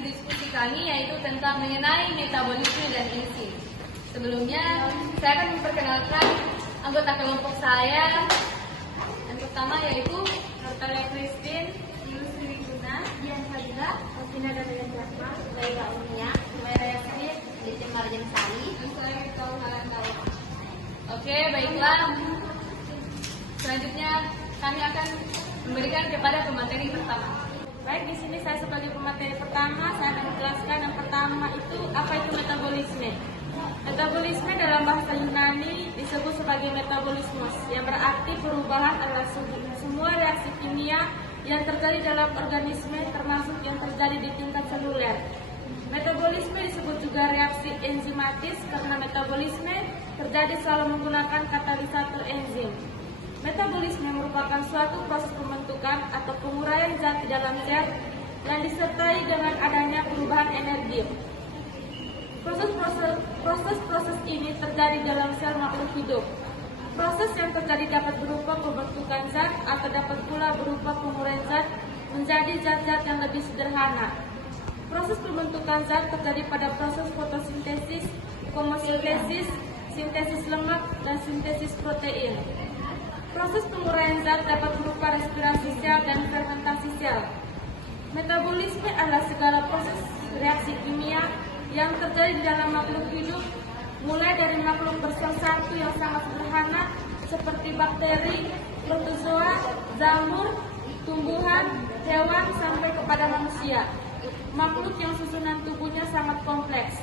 hasil diskusi kami yaitu tentang mengenai metabolisme dan enzim. Sebelumnya, saya akan memperkenalkan anggota kelompok saya. Yang pertama yaitu Natalia Christine, Yusri Guna, Dian Fadila, Alvina Daniel Jafar, Laila Unia, Mera Yasmin, Diti Marjam Sari, dan saya Kauhalan Tawa. Oke, baiklah. Selanjutnya kami akan memberikan kepada pemateri pertama. Baik, di sini saya sebagai pemateri pertama, saya akan menjelaskan yang pertama itu apa itu metabolisme. Metabolisme dalam bahasa Yunani disebut sebagai metabolismos, yang berarti perubahan adalah semua reaksi kimia yang terjadi dalam organisme termasuk yang terjadi di tingkat seluler. Metabolisme disebut juga reaksi enzimatis karena metabolisme terjadi selalu menggunakan katalisator enzim. Metabolisme merupakan suatu proses pembentukan atau penguraian zat di dalam sel yang disertai dengan adanya perubahan energi. Proses-proses ini terjadi dalam sel makhluk hidup. Proses yang terjadi dapat berupa pembentukan zat atau dapat pula berupa penguraian zat menjadi zat-zat yang lebih sederhana. Proses pembentukan zat terjadi pada proses fotosintesis, homosintesis, sintesis lemak, dan sintesis protein. Proses penguraian zat dapat berupa respirasi sel dan fermentasi sel. Metabolisme adalah segala proses reaksi kimia yang terjadi di dalam makhluk hidup, mulai dari makhluk bersel satu yang sangat sederhana seperti bakteri, protozoa, jamur, tumbuhan, hewan, sampai kepada manusia. Makhluk yang susunan tubuhnya sangat kompleks.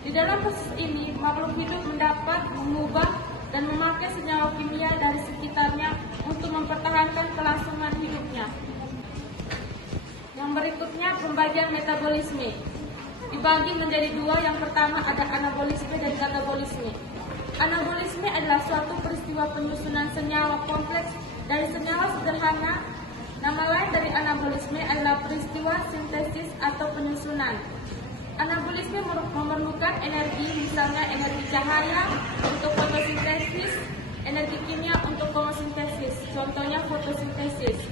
Di dalam proses ini, makhluk hidup mendapat mengubah dan memakai senyawa kimia dari sekitarnya untuk mempertahankan kelangsungan hidupnya. Yang berikutnya, pembagian metabolisme. Dibagi menjadi dua, yang pertama ada anabolisme dan katabolisme. Anabolisme adalah suatu peristiwa penyusunan senyawa kompleks dari senyawa sederhana. Nama lain dari anabolisme adalah peristiwa sintesis atau penyusunan. Anabolisme memerlukan energi, misalnya energi cahaya untuk fotosintesis, energi kimia untuk homosintesis, contohnya fotosintesis.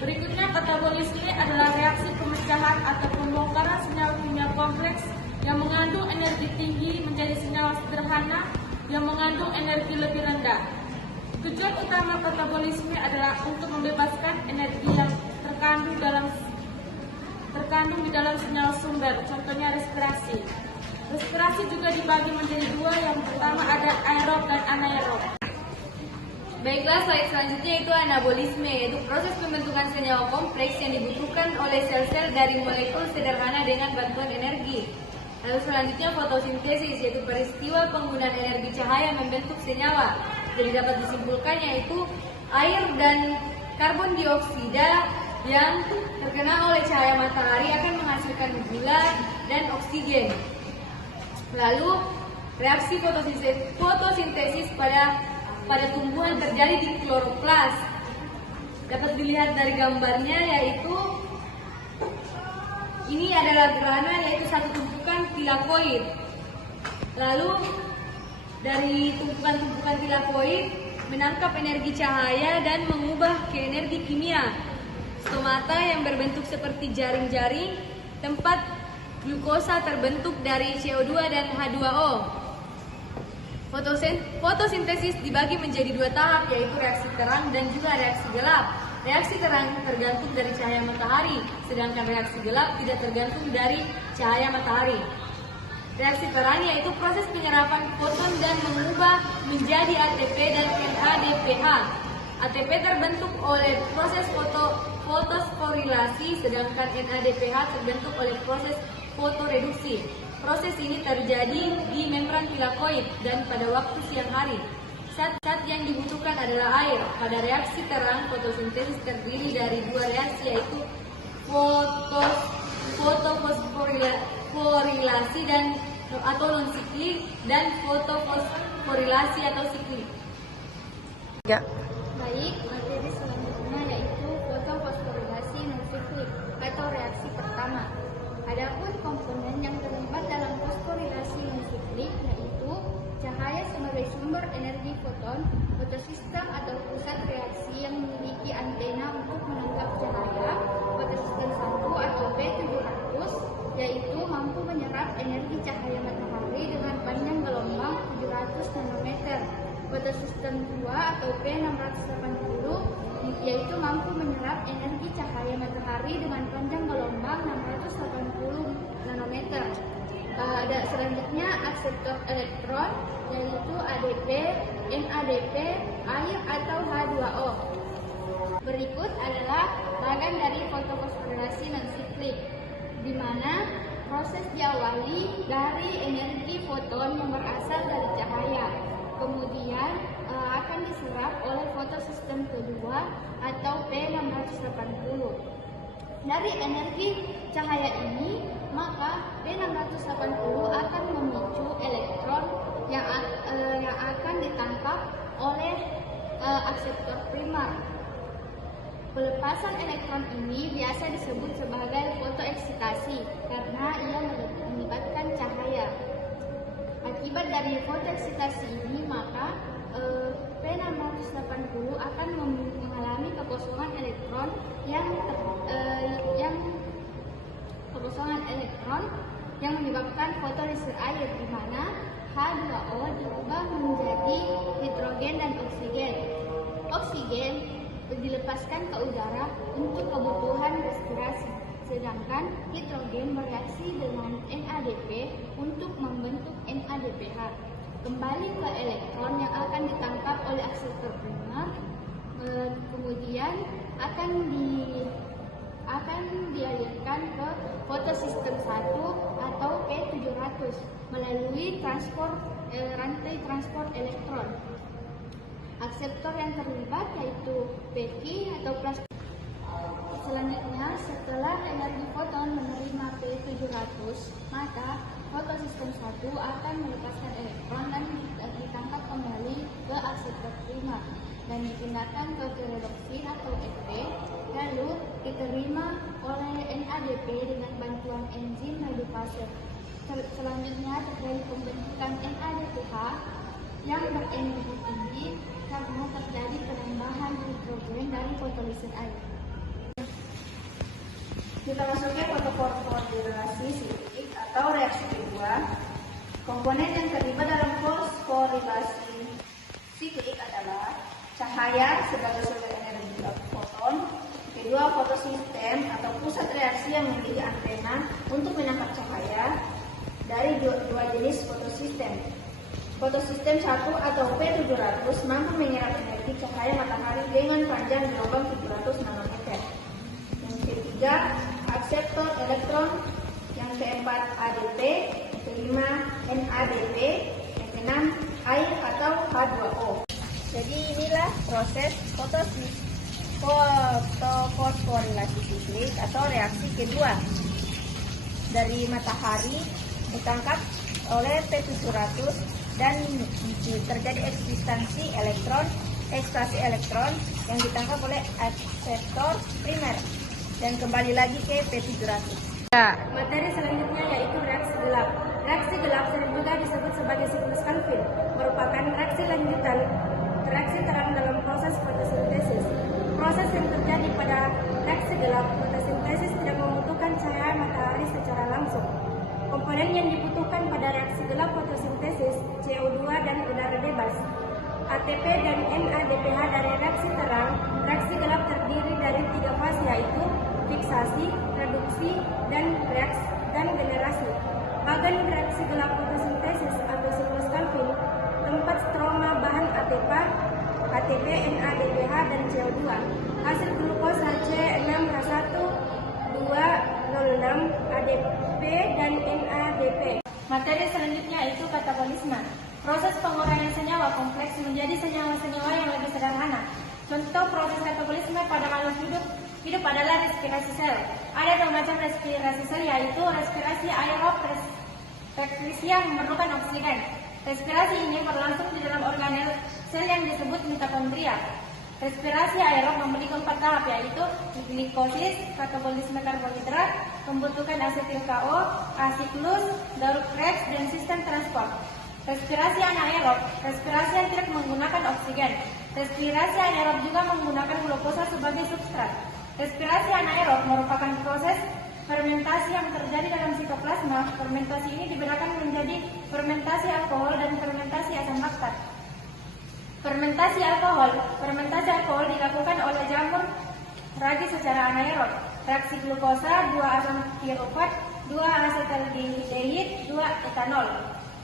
Berikutnya, katabolisme adalah reaksi pemecahan atau pembongkaran senyawa kimia kompleks yang mengandung energi tinggi menjadi senyawa sederhana yang mengandung energi lebih rendah. Tujuan utama katabolisme adalah untuk membebaskan energi yang terkandung di dalam senyawa sumber, contohnya respirasi. Respirasi juga dibagi menjadi dua, yang pertama ada aerob dan anaerob. Baiklah, slide selanjutnya itu anabolisme, yaitu proses pembentukan senyawa kompleks yang dibutuhkan oleh sel-sel dari molekul sederhana dengan bantuan energi. Lalu selanjutnya fotosintesis, yaitu peristiwa penggunaan energi cahaya membentuk senyawa. Jadi dapat disimpulkan yaitu air dan karbon dioksida yang terkena oleh cahaya matahari akan menghasilkan gula dan oksigen. Lalu reaksi fotosintesis pada tumbuhan terjadi di kloroplas. Dapat dilihat dari gambarnya, yaitu ini adalah gerhana, yaitu satu tumpukan tilakoid. Lalu dari tumpukan-tumpukan tilakoid menangkap energi cahaya dan mengubah ke energi kimia. Stomata yang berbentuk seperti jaring-jaring, tempat glukosa terbentuk dari CO2 dan H2O. Fotosintesis dibagi menjadi dua tahap, yaitu reaksi terang dan juga reaksi gelap. Reaksi terang tergantung dari cahaya matahari, sedangkan reaksi gelap tidak tergantung dari cahaya matahari. Reaksi terang yaitu proses penyerapan foton dan mengubah menjadi ATP dan NADPH. ATP terbentuk oleh proses fotosforilasi, sedangkan NADPH terbentuk oleh proses fotoreduksi. Proses ini terjadi di membran tilakoid dan pada waktu siang hari. Zat yang dibutuhkan adalah air. Pada reaksi terang, fotosintesis terdiri dari dua reaksi, yaitu fotofosforilasi dan atau non siklik dan fotofosforilasi atau siklik. Ya. Baik, materi selanjutnya yaitu fotofosforilasi non siklik atau reaksi pertama. Adapun komponen yang terlibat dalam fosforilasi non siklik yaitu cahaya sebagai sumber energi foton, fotosistem atau pusat reaksi yang memiliki antena untuk menangkap cahaya, fotosistem 1 atau B700, P680, yaitu mampu menyerap energi cahaya matahari dengan panjang gelombang 680 nanometer. Selanjutnya akseptor elektron, yaitu ADP, NADP, air atau H2O. Berikut adalah bagan dari fotofosforilasi non-siklik, di mana proses diawali dari energi foton yang berasal dari cahaya, kemudian akan diserap oleh fotosistem kedua atau P680. Dari energi cahaya ini, maka P680 akan memicu elektron yang akan ditangkap oleh akseptor primer. Pelepasan elektron ini biasa disebut sebagai fotoeksitasi karena ia melibatkan cahaya. Akibat dari fotoeksitasi ini, maka P680 akan mengalami kekosongan elektron yang menyebabkan fotolisis air, di mana H2O diubah menjadi hidrogen dan oksigen. Oksigen dilepaskan ke udara untuk kebutuhan respirasi, sedangkan hidrogen bereaksi dengan NADP untuk membentuk NADPH. Kembali ke elektron yang akan ditangkap oleh akseptor primer, kemudian akan dialirkan ke fotosistem 1 atau P700 melalui rantai transport elektron. Akseptor yang terlibat yaitu PQ atau plasma. Selanjutnya, setelah energi foton menerima P700, maka fotosistem 1 akan melepaskan elektron dan ditangkap kembali ke akseptor primer dan dipindahkan ke terodoksin atau Fp, lalu diterima oleh NADP dengan bantuan enzim redukase. Selanjutnya terjadi pembentukan NADPH yang berenergi tinggi karena terjadi penambahan hidrogen dari fotolisis air. Kita masuknya fotofosforilasi siklik atau reaksi kedua. Komponen yang terlibat dalam fosforilasi siklik adalah cahaya sebagai sumber energi foton, kedua fotosistem atau pusat reaksi yang menjadi antena untuk menangkap cahaya dari dua jenis fotosistem. Fotosistem 1 atau P700 mampu menyerap energi cahaya matahari dengan panjang gelombang 700 nanometer. Yang ketiga, akseptor elektron. Yang keempat, ADP. Yang kelima, NADP. Yang keenam, air atau H2O. Jadi inilah proses fotofosforilasi siklik atau reaksi kedua. Dari matahari ditangkap oleh P700 dan terjadi ekstasi elektron yang ditangkap oleh akseptor primer dan kembali lagi ke P700. Materi selanjutnya yaitu reaksi gelap. Reaksi gelap sering juga disebut sebagai siklus Calvin, merupakan reaksi lanjutan reaksi terang dalam proses fotosintesis. Proses yang terjadi pada reaksi gelap fotosintesis tidak membutuhkan cahaya matahari secara langsung. Komponen yang dibutuhkan pada reaksi gelap fotosintesis CO2 dan udara bebas. ATP dan NADPH dari reaksi terang. Reaksi gelap terdiri dari 3 fase, yaitu fiksasi, reduksi, dan generasi. Bagan reaksi gelap fotosintesis atau siklus Calvin, tempat stroma bahan ATP, NADPH, dan CO2. Hasil glukosa C6H1206, ADP, dan NADP. Materi selanjutnya yaitu katabolisme. Proses pengurangan senyawa kompleks menjadi senyawa-senyawa yang lebih sederhana. Contoh proses katabolisme pada makhluk hidup adalah respirasi sel. Ada 2 macam respirasi sel, yaitu respirasi aerob, respirasi yang memerlukan oksigen. Respirasi ini berlangsung di dalam organel sel yang disebut mitokondria. Respirasi aerob memiliki 4 tahap, yaitu glikosis, katabolisme karbohidrat, pembentukan asetil KO, asiklus, daur Krebs, dan sistem transport. Respirasi anaerob, respirasi yang tidak menggunakan oksigen. Respirasi anaerob juga menggunakan glukosa sebagai substrat. Respirasi anaerob merupakan proses fermentasi yang terjadi dalam sitoplasma. Fermentasi ini dibedakan menjadi fermentasi alkohol dan fermentasi asam laktat. Fermentasi alkohol tersaji secara anaerob. Reaksi glukosa 2 asam pirofat, 2 asetaldehid, 2 etanol.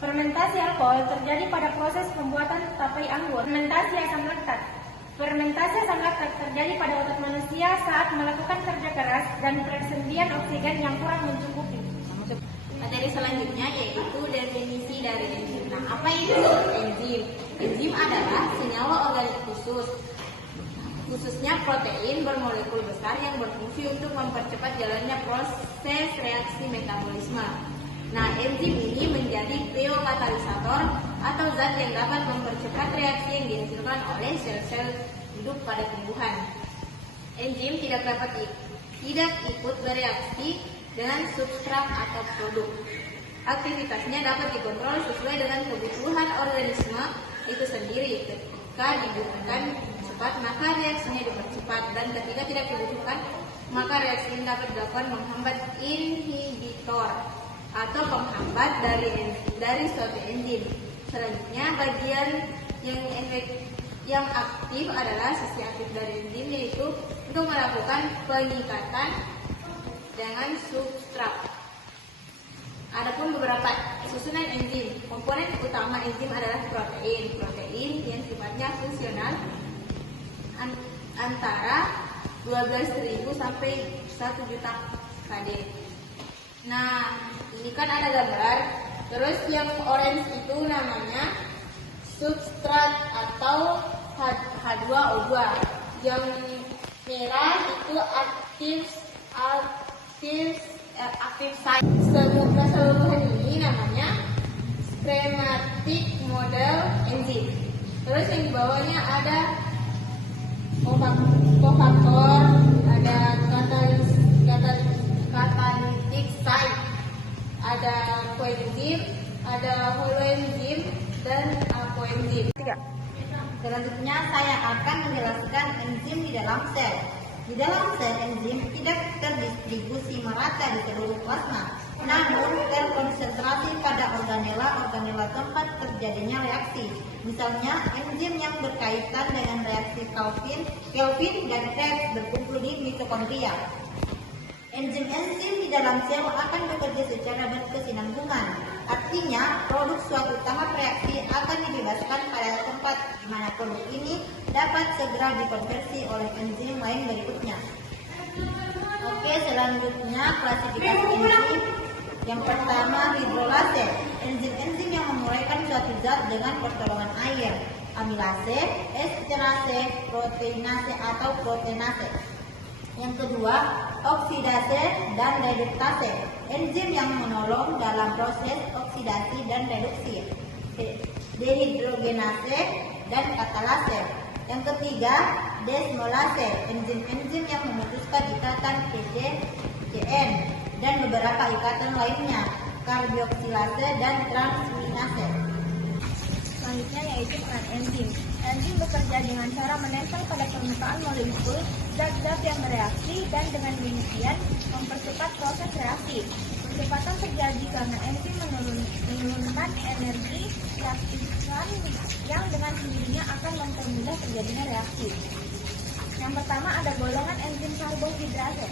Fermentasi alkohol terjadi pada proses pembuatan tapai anggur. Fermentasi asam laktat. Fermentasi asam laktat terjadi pada otot manusia saat melakukan kerja keras dan persendian oksigen yang kurang mencukupi. Materi selanjutnya yaitu definisi dari enzim. Nah, apa itu enzim? Enzim adalah senyawa organik khususnya protein bermolekul besar yang berfungsi untuk mempercepat jalannya proses reaksi metabolisme. Nah, enzim ini menjadi biokatalisator atau zat yang dapat mempercepat reaksi yang dihasilkan oleh sel-sel hidup pada tumbuhan. Enzim tidak ikut bereaksi dengan substrat atau produk. Aktivitasnya dapat dikontrol sesuai dengan kebutuhan organisme itu sendiri. Ketika dibutuhkan cepat, maka reaksinya dipercepat, dan ketika tidak dibutuhkan, maka reaksi ini dapat dilakukan menghambat inhibitor atau penghambat dari suatu enzim. Selanjutnya, bagian yang aktif adalah sisi aktif dari enzim, yaitu untuk melakukan pengikatan dengan substrat. Adapun beberapa susunan enzim. Komponen utama enzim adalah protein. Protein yang sifatnya fungsional antara 12.000 sampai 1 juta kD. Nah, ini kan ada gambar. Terus yang orange itu namanya substrat atau H2O2. Yang merah itu active site. Keseluruhan ini namanya schematic model enzim. Terus yang di bawahnya ada kofaktor, ada catalytic site, ada coenzim, ada holoenzim, dan coenzim. Selanjutnya saya akan menjelaskan enzim di dalam sel. Di dalam sel, enzim tidak terdistribusi merata di seluruh plasma, namun terkonsentrasi pada organela tempat terjadinya reaksi. Misalnya, enzim yang berkaitan dengan reaksi Calvin dan Krebs berkumpul di mitokondria. Enzim-enzim di dalam sel akan bekerja secara berkesinambungan. Artinya, produk suatu tahap reaksi akan dibebaskan pada tempat di mana produk ini dapat segera dikonversi oleh enzim lain berikutnya. Oke, selanjutnya klasifikasi enzim. Yang pertama, hidrolase. Enzim-enzim yang memuraikan suatu zat dengan pertolongan air. Amilase, esterase, proteinase atau proteinase. Yang kedua, oksidase dan reduktase. Enzim yang menolong dalam proses oksidasi dan reduksi. Dehidrogenase dan katalase. Yang ketiga, desmolase. Enzim-enzim yang memutuskan ikatan CN dan beberapa ikatan lainnya. Karboksilase dan transminase. Selanjutnya yaitu peran enzim. Enzim bekerja dengan cara menempel pada permukaan molekul zat-zat yang bereaksi dan dengan demikian mempercepat proses reaksi. Percepatan terjadi karena enzim menurunkan energi reaktifan yang dengan sendirinya akan mempermudah terjadinya reaksi. Yang pertama ada golongan enzim karbohidrase.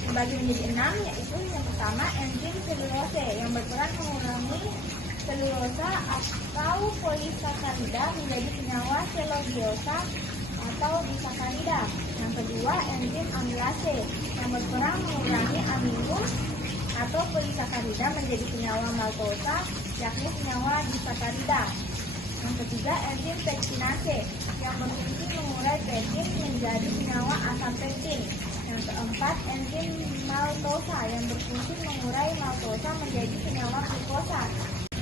Dibagi menjadi 6, yaitu yang pertama enzim selulose yang berperan mengurangi selulosa atau polisakarida menjadi senyawa seluliosa atau disakarida. Yang kedua, enzim amilase yang berperan mengurangi amino atau polisakarida menjadi senyawa maltosa, yakni senyawa disakarida. Yang ketiga, enzim pektinase yang berfungsi mengurai pektin menjadi senyawa asam pektin. Yang keempat, enzim maltosa yang berfungsi mengurai maltosa menjadi senyawa glukosa.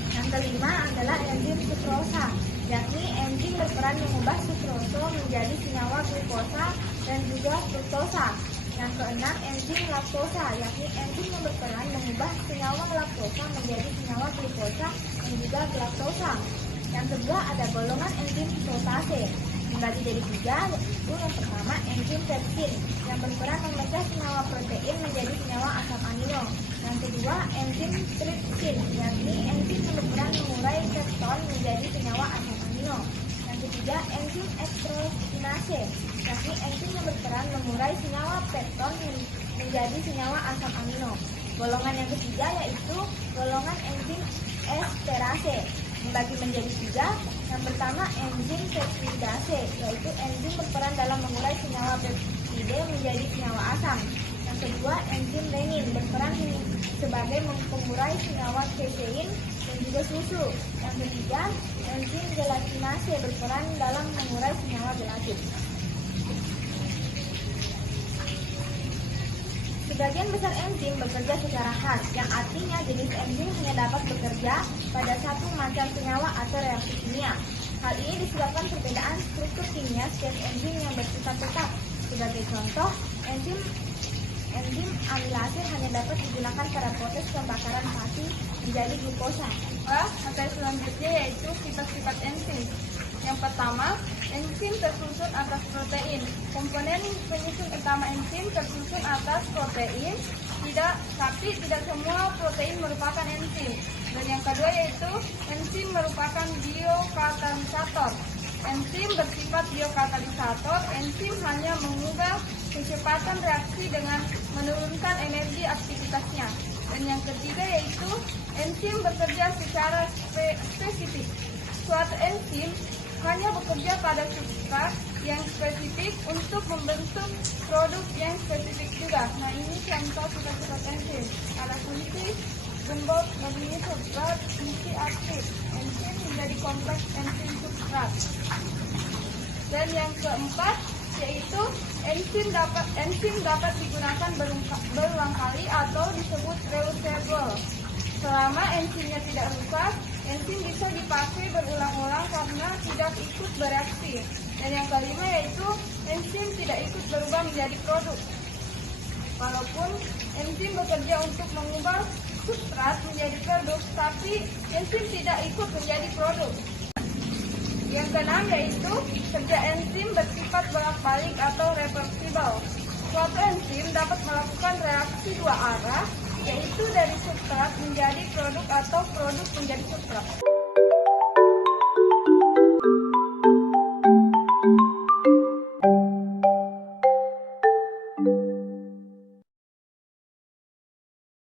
Yang kelima adalah enzim sukrosa, yakni enzim berperan mengubah sukrosa menjadi senyawa glukosa dan juga fruktosa. Yang keenam, enzim laktosa, yakni enzim yang berperan mengubah senyawa laktosa menjadi senyawa glukosa dan juga galaktosa. Yang kedua ada golongan enzim sintase, dibagi jadi 3, yaitu yang pertama enzim pepsin yang berperan memecah senyawa protein menjadi senyawa asam amino. Yang kedua enzim tripsin, yakni enzim yang berperan mengurai keton menjadi senyawa asam amino. Yang ketiga enzim ekstroskinase yang berarti enzim yang berperan mengurai senyawa pepton menjadi senyawa asam amino. Golongan yang ketiga yaitu golongan enzim esterase, membagi menjadi 3. Yang pertama enzim peptidase, yaitu enzim berperan dalam mengurai senyawa peptide menjadi senyawa asam. Yang kedua enzim renin, berperan sebagai pengurai senyawa kasein dan juga susu. Yang ketiga enzim gelatinase, berperan dalam mengurai senyawa gelatin. Sebagian besar enzim bekerja secara khas, yang artinya jenis enzim hanya dapat bekerja pada satu macam senyawa atau reaksi kimia. Hal ini disebabkan perbedaan struktur kimia setiap enzim yang bersifat tetap. Sebagai contoh, enzim amilase hanya dapat digunakan pada proses pembakaran pati menjadi glukosa. Materi selanjutnya yaitu sifat-sifat enzim. Yang pertama, enzim tersusun atas protein. Komponen penyusun utama enzim tersusun atas protein, tapi tidak semua protein merupakan enzim. Dan yang kedua yaitu enzim merupakan biokatalisator. Enzim bersifat biokatalisator. Enzim hanya mengubah kecepatan reaksi dengan menurunkan energi aktivitasnya. Dan yang ketiga yaitu enzim bekerja secara spesifik. Suatu enzim hanya bekerja pada substrat yang spesifik untuk membentuk produk yang spesifik juga. Nah, ini contoh sifat-sifat enzim. Ada fungsi, gembok, begini substrat, fungsi aktif. Enzim menjadi kompleks enzim substrat. Dan yang keempat yaitu enzim dapat digunakan berulang kali atau disebut reusable. Selama enzimnya tidak rusak, enzim bisa dipakai berulang-ulang karena tidak ikut bereaksi. Dan yang kelima yaitu enzim tidak ikut berubah menjadi produk. Walaupun enzim bekerja untuk mengubah substrat menjadi produk, tapi enzim tidak ikut menjadi produk. Yang keenam yaitu kerja enzim bersifat bolak-balik atau reversible. Suatu enzim dapat melakukan reaksi dua arah, yaitu dari substrat menjadi produk atau produk menjadi substrat.